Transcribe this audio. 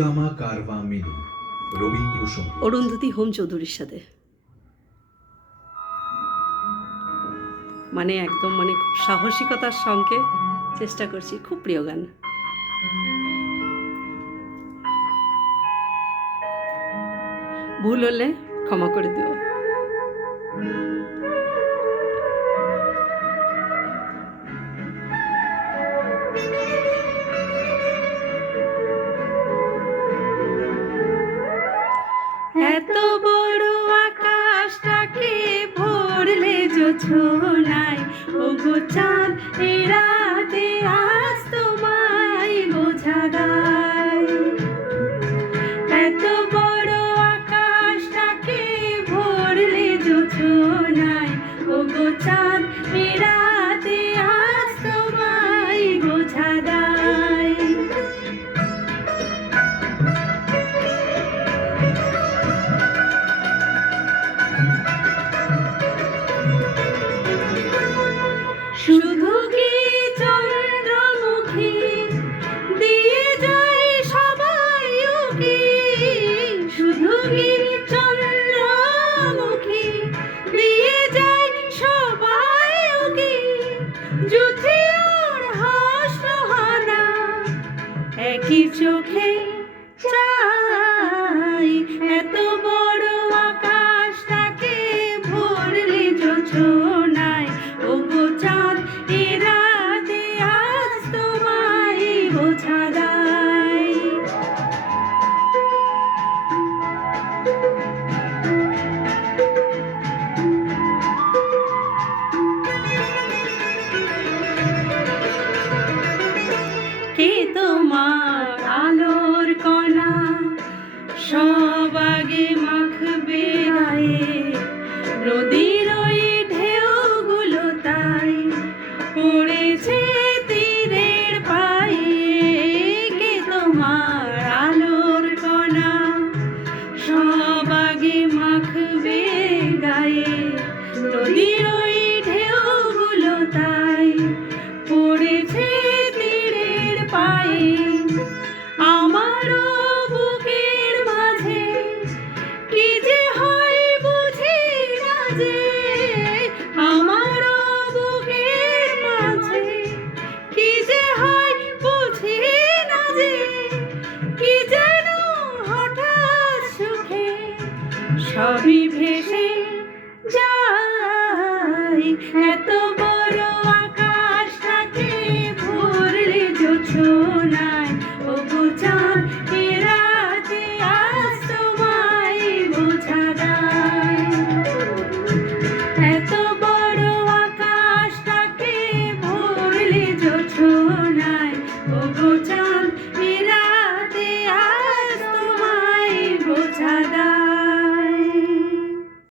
Gamma কারবা মিনি রবীন্দ্রসঙ্গীত অরুন্ধতী হোম চৌধুরীর সাথে একদম খুব সাহসিকতার সঙ্গে চেষ্টা করছি। খুব প্রিয় গান। ভুল হলে ক্ষমা করে দেব। এত বড় আকাশটাকে ভরলে জোছনায়, ওগো চাঁদ এ রাতে আজ তোমায় বোঝা দায়। এত বড় আকাশটাকে ভরলে জোছনায়, ওগো চাঁদ এ রাতে আজ তোমায় বোঝা দায়। শুধু কি চন্দ্রমুখী দিয়ে যায় সবাই উকি, শুধু কি চন্দ্রমুখী দিয়ে যায় সবাই উকি, যুথি আর হাসরহানা একই চোখে চাই। এত বড় আকাশটাকে ভরলে জোছনায়, ওগো চাঁদ এ রাতে আজ তোমায় বোঝা দায়। কে তোমার আলোর কণা সব আগে মাখবে গায়ে, নদীর ওই ঢেউগুলো তাই পড়েছে তীরের পায়ে। কে তোমার আলোর কণা সব আগে মাখবে গায়ে, নদীর ওই ঢেউগুলো তাই পড়েছে তীরের পায়ে। আমারও বুকের মাঝে কি যে হয় বুঝি না যে, আমারও বুকের মাঝে কি যে হয় বুঝি না যে, কি যেন হঠাৎ সুখে সবই